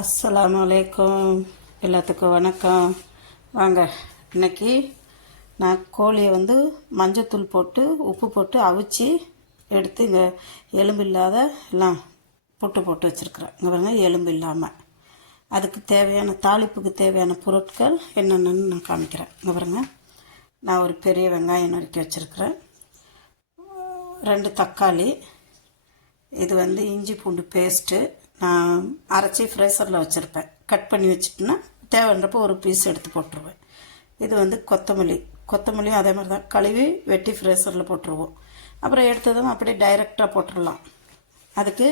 அஸ்ஸலாமு அலைக்கும். எல்லாத்துக்கும் வணக்கம். வாங்க, இன்றைக்கி நான் கோழியை மஞ்சத்தூள் போட்டு உப்பு போட்டு அவிச்சு எடுத்து இங்கே எலும்பு இல்லாத எல்லாம் போட்டு வச்சுருக்குறேன். இங்கே பாருங்க, எலும்பு இல்லாமல். அதுக்கு தேவையான தாளிப்புக்கு தேவையான பொருட்கள் என்னென்னு நான் காமிக்கிறேன். இங்கே பாருங்க, நான் ஒரு பெரிய வெங்காயம் நறுக்கி வச்சுருக்கிறேன், 2 தக்காளி, இது இஞ்சி பூண்டு பேஸ்ட்டு நான் அரைச்சி ஃப்ரேசரில் வச்சுருப்பேன். கட் பண்ணி வச்சுட்டுனா தேவைன்றப்போ ஒரு பீஸ் எடுத்து போட்டுருவேன். இது கொத்தமல்லியும் அதே மாதிரி தான் கழுவி வெட்டி ஃப்ரேசரில் போட்டுருவோம். அப்புறம் எடுத்ததும் அப்படியே டைரெக்டாக போட்டுடலாம். அதுக்கு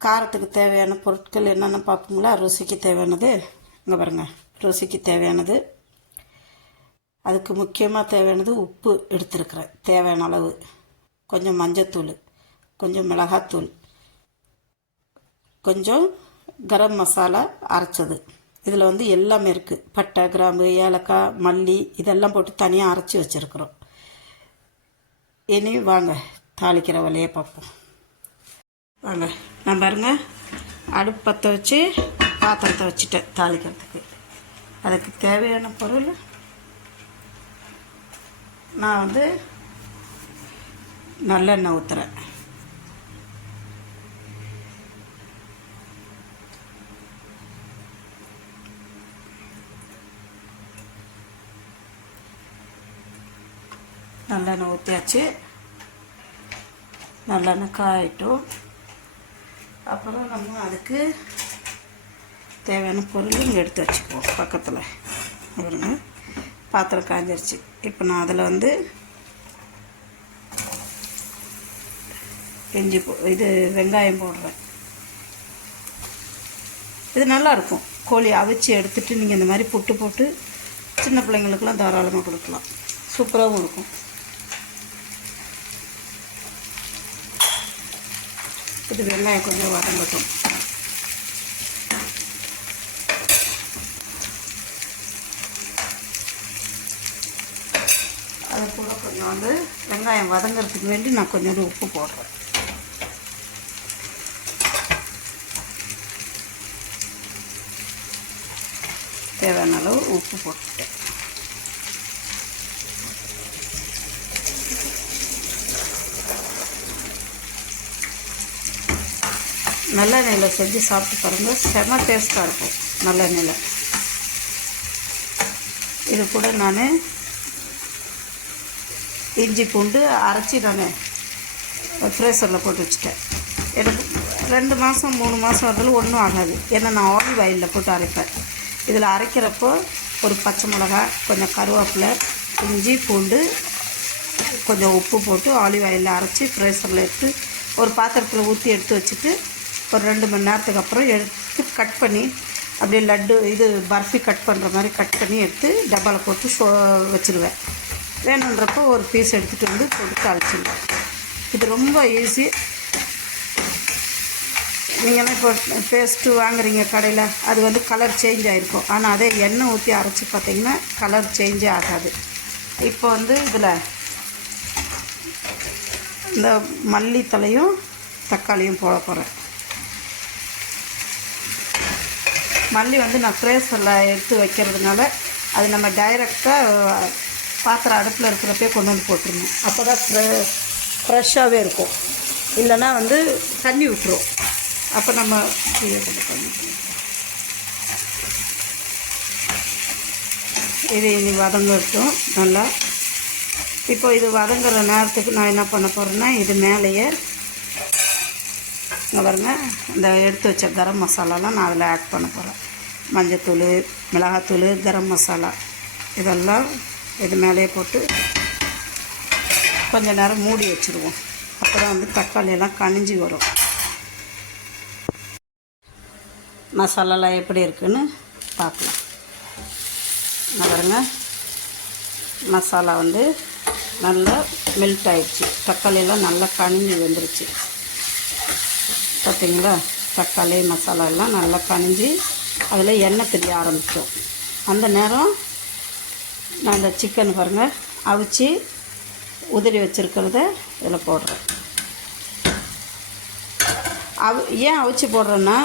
காரத்துக்கு தேவையான பொருட்கள் என்னென்ன பார்ப்போங்களா. ருசிக்கு தேவையானது இங்கே பாருங்கள், ருசிக்கு தேவையானது. அதுக்கு முக்கியமாக தேவையானது உப்பு எடுத்துருக்குறேன் தேவையான அளவு, கொஞ்சம் மஞ்சத்தூள், கொஞ்சம் மிளகாத்தூள், கொஞ்சம் கரம் மசாலா அரைச்சது. இதில் எல்லாமே இருக்குது. பட்டை, கிராம்பு, ஏலக்காய், மல்லி இதெல்லாம் போட்டு தனியாக அரைச்சி வச்சுருக்குறோம். இனி வாங்க தாளிக்கிற வேலையை பார்ப்போம். வாங்க, நான் பாருங்க அடுப்பு பற்ற வச்சு பாத்திரத்தை வச்சுட்டேன் தாளிக்கிறதுக்கு. அதுக்கு தேவையான பொருள் நான் நல்லெண்ணெய் ஊற்றுறேன். நல்லெண்ணெய் ஊற்றியாச்சு. நல்லெண்ணெய் காயிட்டும். அப்புறம் நம்ம அதுக்கு தேவையான பொருள் இங்கே எடுத்து வச்சுக்குவோம் பக்கத்தில். பாருங்க, பாத்திரம் காய்ஞ்சிருச்சு. இப்போ நான் அதில் இது வெங்காயம் போடுறேன். இது நல்லாயிருக்கும். கோழி அவிச்சு எடுத்துகிட்டு நீங்கள் இந்த மாதிரி புட்டு போட்டு சின்ன பிள்ளைங்களுக்கெல்லாம் தாராளமாக கொடுக்கலாம். சூப்பராகவும் இருக்கும். இது வெங்காயம் கொஞ்சம் வதங்கட்டும். அது கூட கொஞ்சம் வெங்காயம் வதங்கிறதுக்கு வேண்டி நான் கொஞ்சம் உப்பு போடுறேன். தேவையான அளவு உப்பு போட்டுட்டேன். நல்லெண்ணெயில் செஞ்சு சாப்பிட்டு பாருங்கள், செம டேஸ்ட்டாக இருக்கும் நல்லெண்ணெயில். இது கூட நான் இஞ்சி பூண்டு அரைச்சி நான் ஃப்ரேசரில் போட்டு வச்சுட்டேன். எனக்கு 2 மாதம் 3 மாதம் வரலும் ஒன்றும் ஆகாது. ஏன்னா நான் ஆலிவ் ஆயிலில் போட்டு அரைப்பேன். இதில் அரைக்கிறப்போ ஒரு பச்சை மிளகாய், கொஞ்சம் கருவேப்பிலை, இஞ்சி பூண்டு, கொஞ்சம் உப்பு போட்டு ஆலிவ் ஆயிலில் அரைச்சி ஃப்ரேசரில் எடுத்து ஒரு பாத்திரத்தில் ஊற்றி எடுத்து வச்சுட்டு ஒரு 2 மணி நேரத்துக்கு அப்புறம் எடுத்து கட் பண்ணி அப்படியே லட்டு பர்ஃபி கட் பண்ணுற மாதிரி கட் பண்ணி எடுத்து டப்பாவில் போட்டு வச்சுருவேன். வேணுன்றப்போ ஒரு பீஸ் எடுத்துகிட்டு போட்டு தாளிச்சிடுவேன். இது ரொம்ப ஈஸி. நீங்கள்லாம் இப்போ பேஸ்ட்டு வாங்குறீங்க கடையில், அது கலர் சேஞ்ச் ஆகிருக்கும். ஆனால் அதே எண்ணெய் ஊற்றி அரைச்சி பார்த்திங்கன்னா கலர் சேஞ்சே ஆகாது. இப்போ இதில் இந்த மல்லித்தலையும் தக்காளியும் போட போகிறேன். மல்லி நான் ஃப்ரேசரில் எடுத்து வைக்கிறதுனால அது நம்ம டைரெக்டாக பாத்திரம் அடுப்பில் இருக்கிறப்பே கொண்டு போட்டுருணும். அப்போ தான் ஃப்ரெஷ்ஷாகவே இருக்கும். இல்லைன்னா தண்ணி விட்டுரும். அப்போ நம்ம இது இனி வதங்கட்டும் நல்லா. இப்போ இது வதங்குற நேரத்துக்கு நான் என்ன பண்ண போகிறேன்னா, இது மேலேயே இங்கே பாருங்க, இந்த எடுத்து வச்ச கரம் மசாலாலாம் நான் அதில் ஆட் பண்ண போகிறேன். மஞ்சத்தூள், மிளகாத்தூள், கரம் மசாலா இதெல்லாம் இது மேலேயே போட்டு கொஞ்சம் நேரம் மூடி வச்சுருவோம். அப்போ தான் தக்காளியெல்லாம் கனிஞ்சி வரும். மசாலாலாம் எப்படி இருக்குன்னு பார்க்கலாம். இங்கே பாருங்க, மசாலா நல்லா மெல்ட் ஆகிடுச்சு. தக்காளியெல்லாம் நல்லா கனிஞ்சி வந்துருச்சு. பார்த்தீங்களா, தக்காளி மசாலா எல்லாம் நல்லா கனிஞ்சி அதில் எண்ணெய் தெரிய ஆரம்பிக்கும். அந்த நேரம் நான் இந்த சிக்கன் பாருங்கள் அவிச்சு உதிரி வச்சுருக்கிறத இதில் போடுறேன். ஏன் அவிச்சு போடுறேன்னா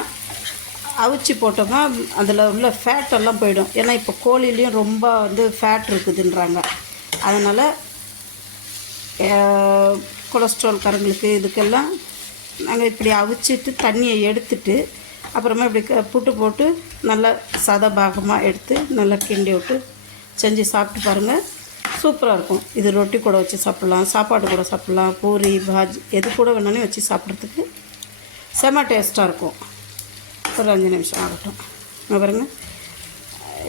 அவிச்சு போட்டோம்னா அதில் உள்ள ஃபேட் எல்லாம் போயிடும். ஏன்னா இப்போ கோழிலையும் ரொம்ப வந்து ஃபேட் இருக்குதுன்றாங்க. அதனால் கொலஸ்ட்ரால்காரங்களுக்கு இதுக்கெல்லாம் நாங்கள் இப்படி அவிச்சிட்டு தண்ணியை எடுத்துட்டு அப்புறமா இப்படி புட்டு போட்டு நல்லா சத பாகமாக எடுத்து நல்லா கிண்டி விட்டு செஞ்சு சாப்பிட்டு பாருங்கள். சூப்பராக இருக்கும். இது ரொட்டி கூட வச்சு சாப்பிட்லாம், சாப்பாடு கூட சாப்பிட்லாம், பூரி பாஜி எது கூட வேணாலும் வச்சு சாப்பிட்றதுக்கு செம்ம டேஸ்ட்டாக இருக்கும். ஒரு 5 நிமிஷம் ஆகட்டும். பாருங்க.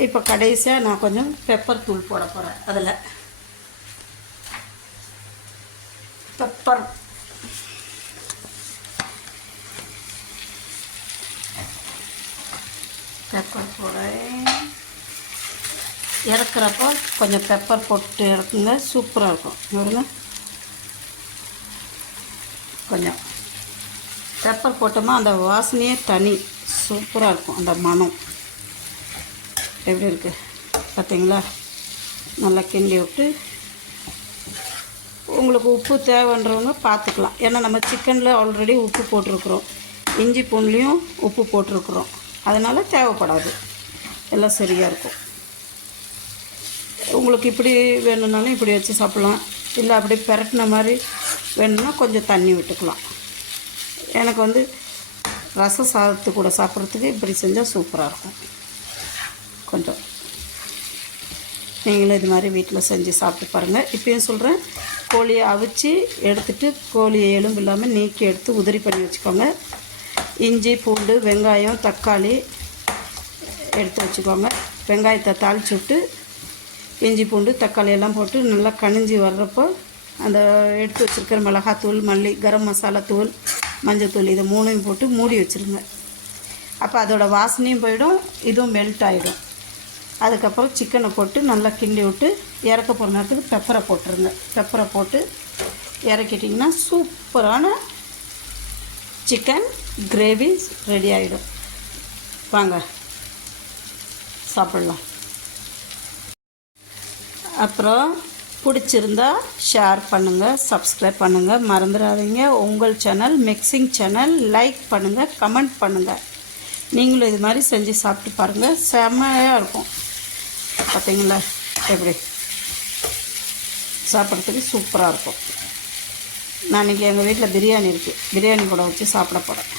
இப்போ கடைசியாக நான் கொஞ்சம் பெப்பர் தூள் போட போகிறேன். அதில் பெப்பர் போட இறக்குறப்போ கொஞ்சம் பெப்பர் போட்டு இறக்குங்க. சூப்பராக இருக்கும். பாருங்க. கொஞ்சம் பெப்பர் போட்டோமா அந்த வாசனையே தனி சூப்பராக இருக்கும். அந்த மனம் எப்படி இருக்குது பார்த்தீங்களா? நல்லா கிண்டி விட்டு உங்களுக்கு உப்பு தேவைன்றவங்க பார்த்துக்கலாம். ஏன்னா நம்ம சிக்கனில் ஆல்ரெடி உப்பு போட்டிருக்குறோம், இஞ்சி பூண்டுலேயும் உப்பு போட்டிருக்குறோம். அதனால் தேவைப்படாது, எல்லாம் சரியாக இருக்கும். உங்களுக்கு இப்படி வேணும்னாலும் இப்படி வச்சு சாப்பிட்லாம். இல்லை அப்படி பெரட்டின மாதிரி வேணும்னா கொஞ்சம் தண்ணி விட்டுக்கலாம். எனக்கு வந்து ரச சாதத்து கூட சாப்பிட்றதுக்கு இப்படி செஞ்சால் சூப்பராக இருக்கும். கொஞ்சம் நீங்களும் இது மாதிரி வீட்டில் செஞ்சு சாப்பிட்டு பாருங்கள். இப்போயும் சொல்கிறேன், கோழியை அவிச்சு எடுத்துகிட்டு கோழியை எலும்பு இல்லாமல் நீக்கி எடுத்து உதிரி பண்ணி வச்சுக்கோங்க. இஞ்சி பூண்டு வெங்காயம் தக்காளி எடுத்து வச்சுக்கோங்க. வெங்காயத்தை தாளித்து விட்டு இஞ்சி பூண்டு தக்காளி எல்லாம் போட்டு நல்லா கனிஞ்சி வர்றப்போ அந்த எடுத்து வச்சுருக்கிற மிளகாத்தூள், மல்லி, கரம் மசாலா தூள், மஞ்சள் இது 3ஐயும் போட்டு மூடி வச்சுருங்க. அப்போ அதோடய வாசனையும் போயிடும், இதுவும் மெல்ட் ஆகிடும். அதுக்கப்புறம் சிக்கனை போட்டு நல்லா கிண்டி விட்டு இறக்க போகிற நேரத்துக்கு பெப்பரை போட்டுருங்க. பெப்பரை போட்டு இறக்கிட்டிங்கன்னா சூப்பரான சிக்கன் கிரேவி ரெடி ஆகிடும். வாங்க சாப்பிட்லாம். அப்புறம் பிடிச்சிருந்தா ஷேர் பண்ணுங்கள், சப்ஸ்கிரைப் பண்ணுங்கள், மறந்துடாதீங்க. உங்கள் சேனல் மிக்சிங் சேனல் லைக் பண்ணுங்கள், கமெண்ட் பண்ணுங்கள். நீங்களும் இது மாதிரி செஞ்சு சாப்பிட்டு பாருங்கள். செம்மையாக இருக்கும். பார்த்தீங்களா எப்படி சாப்பிட்றதுக்கு சூப்பராக இருக்கும். நான் இன்றைக்கி எங்கள் வீட்டில் பிரியாணி இருக்குது, பிரியாணி கூட வச்சு சாப்பிட போகிறேன்.